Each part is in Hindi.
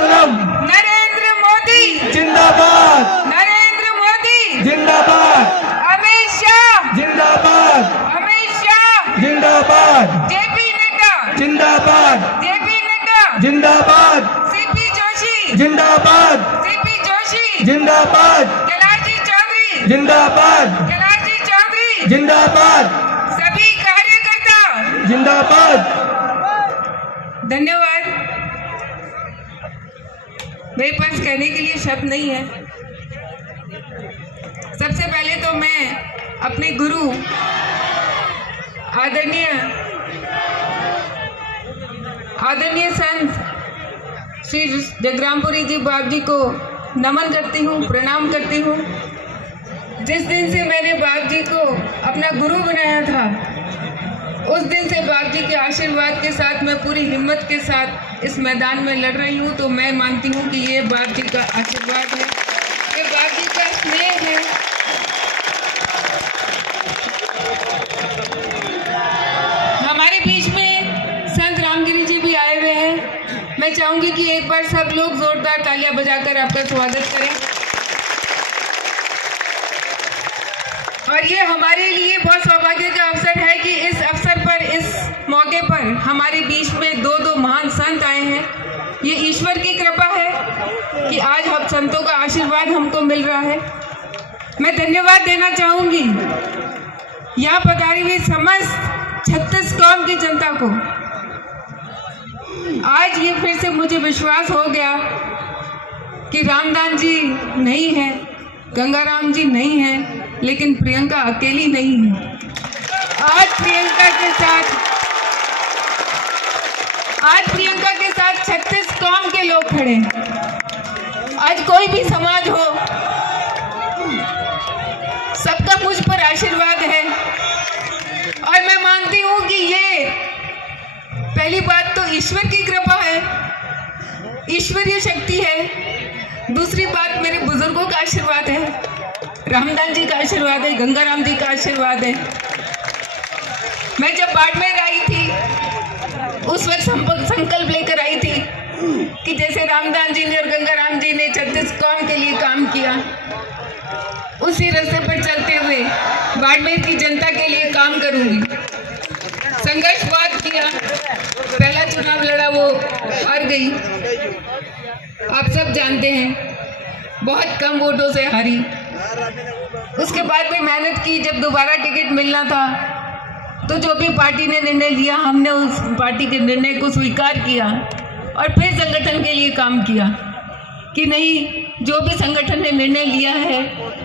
मातरम। नरेंद्र मोदी जिंदाबाद। नरेंद्र मोदी जिंदाबाद। अमित शाह जिंदाबाद। अमित शाह जिंदाबाद। जेपी नड्डा जिंदाबाद। जेपी नड्डा जिंदाबाद। सीपी जोशी जिंदाबाद। सीपी जोशी जिंदाबाद। कैलाश चौधरी जिंदाबाद। कैलाश चौधरी जिंदाबाद। सभी कार्यकर्ता जिंदाबाद। धन्यवाद। मेरे पास कहने के लिए शब्द नहीं है। सबसे पहले तो मैं अपने गुरु आदरणीय संत श्री जगरामपुरी जी बाप जी को नमन करती हूँ, प्रणाम करती हूँ। जिस दिन से मैंने बाप जी को अपना गुरु बनाया था, उस दिन से बाप जी के आशीर्वाद के साथ मैं पूरी हिम्मत के साथ इस मैदान में लड़ रही हूँ। तो मैं मानती हूँ कि ये बाप जी का आशीर्वाद है, ये बाप जी का स्नेह है। हमारे बीच में संत रामगिरी जी भी आए हुए हैं। मैं चाहूंगी कि एक बार सब लोग जोरदार तालियां बजाकर आपका स्वागत करें। और ये हमारे लिए बहुत सौभाग्य का अवसर है कि इस अवसर पर, इस मौके पर हमारे बीच में दो महान संत आए हैं। ये ईश्वर की कृपा है कि आज हम संतों का आशीर्वाद हमको मिल रहा है। मैं धन्यवाद देना चाहूंगी यहाँ पधारी हुई समस्त 36 कौम की जनता को। आज ये फिर से मुझे विश्वास हो गया कि रामदान जी नहीं है, गंगाराम जी नहीं है, लेकिन प्रियंका अकेली नहीं है। आज प्रियंका के साथ 36 कौम के लोग खड़े हैं। आज कोई भी समाज हो, सबका मुझ पर आशीर्वाद है। और मैं मानती हूँ कि ये पहली बात तो ईश्वर की कृपा है, ईश्वरीय शक्ति है। दूसरी बात मेरे बुजुर्गों का आशीर्वाद है, रामदान जी का आशीर्वाद है, गंगाराम जी का आशीर्वाद है। मैं जब बाड़मेर आई थी, उस वक्त संकल्प लेकर आई थी कि जैसे रामदान जी ने और गंगाराम जी ने 36 कौम के लिए काम किया, उसी रास्ते पर चलते हुए बाड़मेर की जनता के लिए काम करूंगी। संघर्षवाद किया, पहला चुनाव लड़ा, वो हार गई, आप सब जानते हैं, बहुत कम वोटों से हारी। उसके बाद भी मेहनत की। जब दोबारा टिकट मिलना था तो जो भी पार्टी ने निर्णय लिया, हमने उस पार्टी के निर्णय को स्वीकार किया और फिर संगठन के लिए काम किया कि नहीं, जो भी संगठन ने निर्णय लिया है,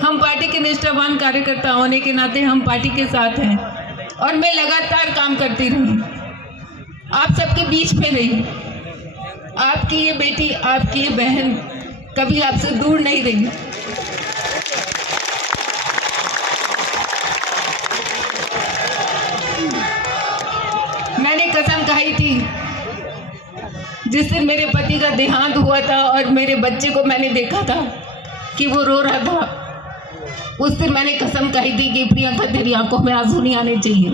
हम पार्टी के निष्ठावान कार्यकर्ता होने के नाते हम पार्टी के साथ हैं। और मैं लगातार काम करती रही, आप सबके बीच में रही। आपकी ये बेटी, आपकी ये बहन कभी आपसे दूर नहीं रही। मैंने कसम खाई थी जिस दिन मेरे पति का देहांत हुआ था और मेरे बच्चे को मैंने देखा था कि वो रो रहा था, उस दिन मैंने कसम खाई थी कि प्रियंका तेरी आंखों में आंसू नहीं आने चाहिए।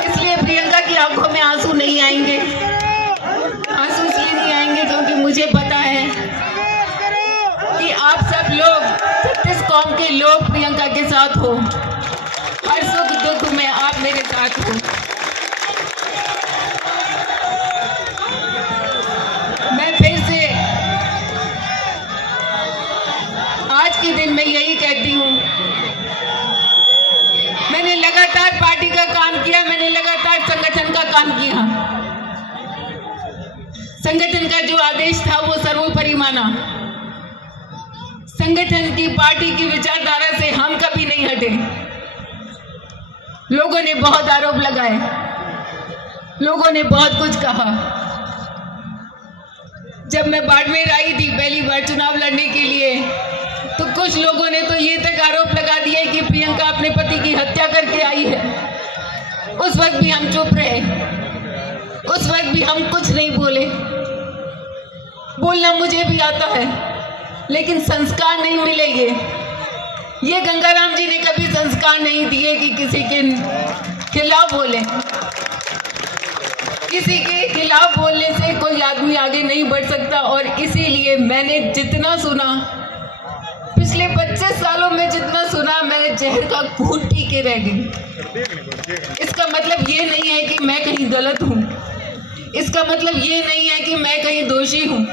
इसलिए प्रियंका की आंखों में आंसू नहीं आएंगे। आंसू इसलिए नहीं आएंगे क्योंकि मुझे पता है कि आप सब लोग, 36 कौम के लोग प्रियंका के साथ हो। हर सुख दुख में आप मेरे साथ हो। मैं फिर से आज के दिन में यही कहती हूँ, मैंने लगातार पार्टी का काम किया, मैंने लगातार संगठन का काम किया। संगठन का जो आदेश था वो सर्वोपरि माना। संगठन की, पार्टी की विचारधारा से हम कभी नहीं हटे। लोगों ने बहुत आरोप लगाए, लोगों ने बहुत कुछ कहा। जब मैं बाड़मेर आई थी पहली बार चुनाव लड़ने के लिए, तो कुछ लोगों ने तो ये तक आरोप लगा दिया कि प्रियंका अपने पति की हत्या करके आई है। उस वक्त भी हम चुप रहे, उस वक्त भी हम कुछ नहीं बोले। बोलना मुझे भी आता है, लेकिन संस्कार नहीं मिलेंगे। ये गंगाराम जी ने कभी संस्कार नहीं दिए कि किसी के खिलाफ बोले। किसी के खिलाफ बोलने से कोई आदमी आगे नहीं बढ़ सकता। और इसीलिए मैंने जितना सुना, पिछले 25 सालों में जितना सुना, मैंने जहर का घूंट पी के रह गई। इसका मतलब ये नहीं है कि मैं कहीं गलत हूँ, इसका मतलब ये नहीं है कि मैं कहीं दोषी हूँ।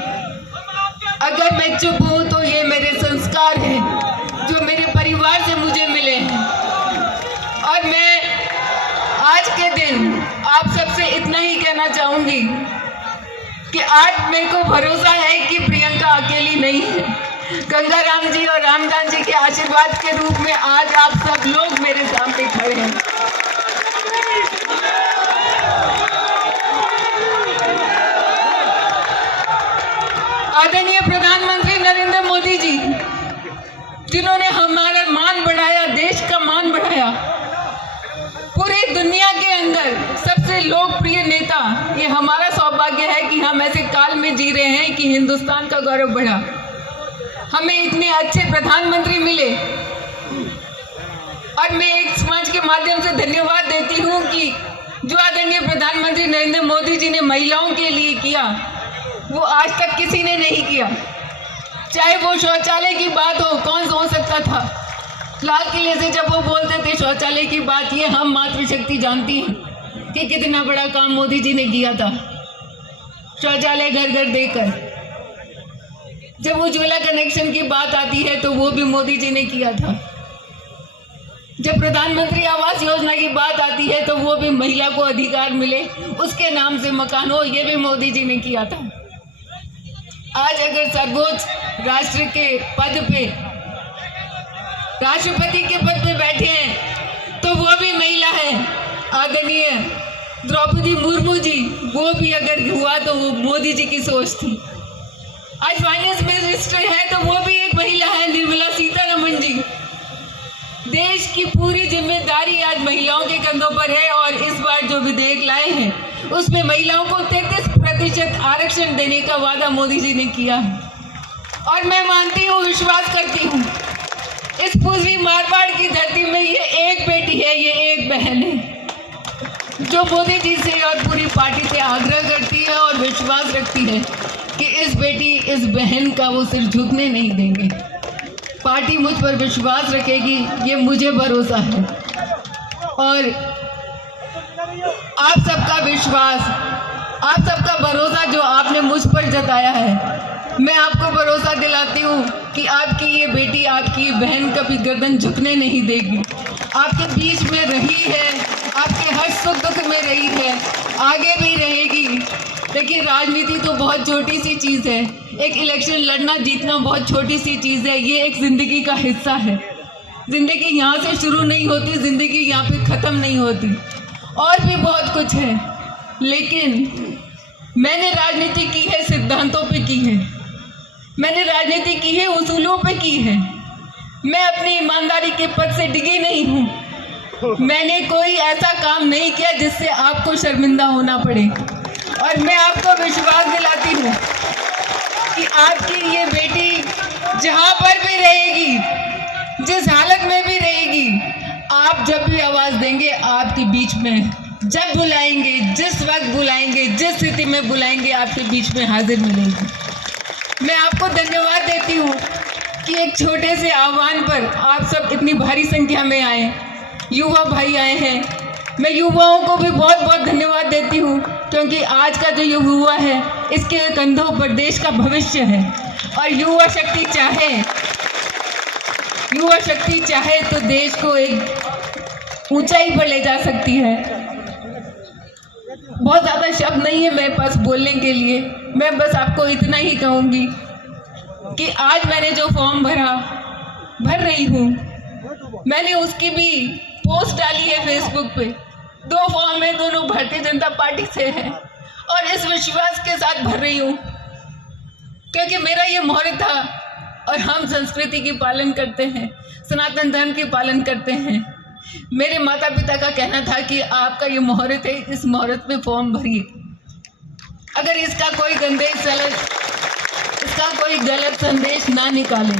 अगर मैं चुप हूँ तो ये मेरे संस्कार हैं जो मेरे परिवार से मुझे मिले हैं। और मैं आज के दिन आप सबसे इतना ही कहना चाहूंगी कि आज मेरे को भरोसा है कि प्रियंका अकेली नहीं है। गंगाराम जी और रामदास जी के आशीर्वाद के रूप में आज आप सब लोग मेरे सामने खड़े हैं। आदरणीय प्रधानमंत्री नरेंद्र मोदी जी, जिन्होंने हमारा मान बढ़ाया, देश का मान बढ़ाया, पूरे दुनिया के अंदर सबसे लोकप्रिय नेता, ये हमारा सौभाग्य है कि हम ऐसे काल में जी रहे हैं कि हिंदुस्तान का गौरव बढ़ा, हमें इतने अच्छे प्रधानमंत्री मिले। और मैं एक समाज के माध्यम से धन्यवाद देती हूँ कि जो आदरणीय प्रधानमंत्री नरेंद्र मोदी जी ने महिलाओं के लिए किया, वो आज तक किसी ने नहीं किया। चाहे वो शौचालय की बात हो, कौन सोच सकता था लाल किले से जब वो बोलते थे शौचालय की बात, ये हम मातृशक्ति जानती हैं कि कितना बड़ा काम मोदी जी ने किया था शौचालय घर घर देकर। जब उज्ज्वला कनेक्शन की बात आती है तो वो भी मोदी जी ने किया था। जब प्रधानमंत्री आवास योजना की बात आती है तो वो भी महिला को अधिकार मिले, उसके नाम से मकान हो, ये भी मोदी जी ने किया था। आज अगर सर्वोच्च राष्ट्र के पद पे, राष्ट्रपति के पद पे बैठे हैं तो वो भी महिला है, आदरणीय द्रौपदी मुर्मू जी, वो भी अगर हुआ तो वो मोदी जी की सोच थी। आज फाइनेंस मिनिस्टर है तो वो भी एक महिला है, निर्मला सीतारमण जी। देश की पूरी जिम्मेदारी आज महिलाओं के कंधों पर है। और इस बार जो विधेयक लाए हैं उसमें महिलाओं को 33% आरक्षण देने का वादा मोदी जी ने किया है। और मैं मानती हूँ, विश्वास करती हूँ, इस पूर्वी मारवाड़ की धरती में ये एक बेटी है, ये एक बहन है जो मोदी जी से और पूरी पार्टी से आग्रह करती है और विश्वास रखती है कि इस बेटी, इस बहन का वो सिर झुकने नहीं देंगे। पार्टी मुझ पर विश्वास रखेगी, ये मुझे भरोसा है। और आप सबका विश्वास, आप सबका भरोसा जो आपने मुझ पर जताया है, मैं आपको भरोसा दिलाती हूँ कि आपकी ये बेटी, आपकी ये बहन कभी गर्दन झुकने नहीं देगी। आपके बीच में रही है, आपके हर सुख दुख में रही है, आगे भी रहेगी। देखिए, राजनीति तो बहुत छोटी सी चीज़ है, एक इलेक्शन लड़ना जीतना बहुत छोटी सी चीज़ है, ये एक ज़िंदगी का हिस्सा है। ज़िंदगी यहाँ से शुरू नहीं होती, ज़िंदगी यहाँ पे ख़त्म नहीं होती, और भी बहुत कुछ है। लेकिन मैंने राजनीति की है, सिद्धांतों पे की है, मैंने राजनीति की है, उसूलों पे की है। मैं अपनी ईमानदारी के पद से डिगी नहीं हूँ। मैंने कोई ऐसा काम नहीं किया जिससे आपको शर्मिंदा होना पड़े। और मैं आपको विश्वास दिलाती हूँ कि आपकी ये बेटी जहाँ पर भी रहेगी, जिस हालत में भी रहेगी, आप जब भी आवाज़ देंगे, आपके बीच में जब बुलाएंगे, जिस वक्त बुलाएंगे, जिस स्थिति में बुलाएंगे, आपके बीच में हाजिर मिलेगी। मैं आपको धन्यवाद देती हूँ कि एक छोटे से आह्वान पर आप सब इतनी भारी संख्या में आए, युवा भाई आए हैं। मैं युवाओं को भी बहुत बहुत धन्यवाद देती हूँ, क्योंकि आज का जो युवा है, इसके कंधों पर देश का भविष्य है। और युवा शक्ति चाहे तो देश को एक ऊंचाई पर ले जा सकती है। बहुत ज़्यादा शब्द नहीं है मेरे पास बोलने के लिए, मैं बस आपको इतना ही कहूँगी कि आज मैंने जो फॉर्म भर रही हूँ, मैंने उसकी भी पोस्ट डाली है फेसबुक पे। 2 फॉर्म है, दोनों भारतीय जनता पार्टी से हैं, और इस विश्वास के साथ भर रही हूँ क्योंकि मेरा ये मुहूर्त था। और हम संस्कृति की पालन करते हैं, सनातन धर्म की पालन करते हैं। मेरे माता पिता का कहना था कि आपका ये मुहूर्त है, इस मुहूर्त में फॉर्म भरिए। अगर इसका कोई गलत संदेश ना निकालें,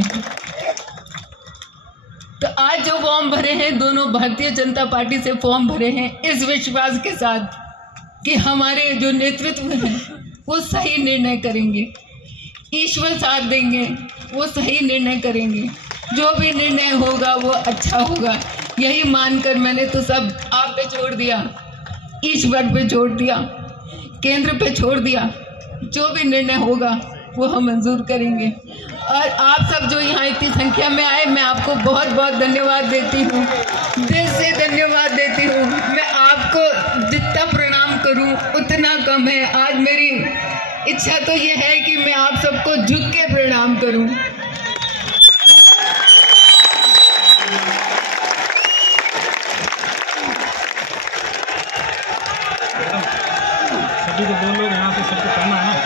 तो आज जो फॉर्म भरे हैं, दोनों भारतीय जनता पार्टी से फॉर्म भरे हैं इस विश्वास के साथ कि हमारे जो नेतृत्व है वो सही निर्णय करेंगे, ईश्वर साथ देंगे, वो सही निर्णय करेंगे, जो भी निर्णय होगा वो अच्छा होगा। यही मानकर मैंने तो सब आप पे छोड़ दिया, ईश्वर पे छोड़ दिया, केंद्र पे छोड़ दिया। जो भी निर्णय होगा वो हम मंजूर करेंगे। और आप सब जो यहाँ इतनी संख्या में आए, मैं आपको बहुत बहुत धन्यवाद देती हूँ, दिल से धन्यवाद देती हूँ। मैं आपको जितना प्रणाम करूँ उतना कम है। आज मेरी इच्छा तो ये है कि मैं आप सबको झुक के प्रणाम करूँ। सभी को बोल लो यहाँ पे सबको कहना है ना।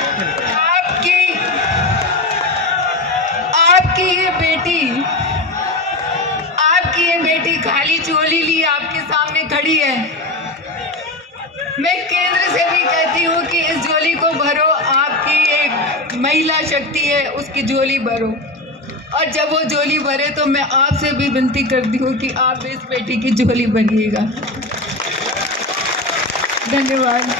आपकी ये बेटी खाली झोली ली आपके सामने खड़ी है। मैं केंद्र से भी कहती हूँ कि इस झोली को भरो, आपकी एक महिला शक्ति है, उसकी झोली भरो। और जब वो झोली भरे तो मैं आपसे भी विनती करती हूँ कि आप इस बेटी की झोली भरिएगा। धन्यवाद।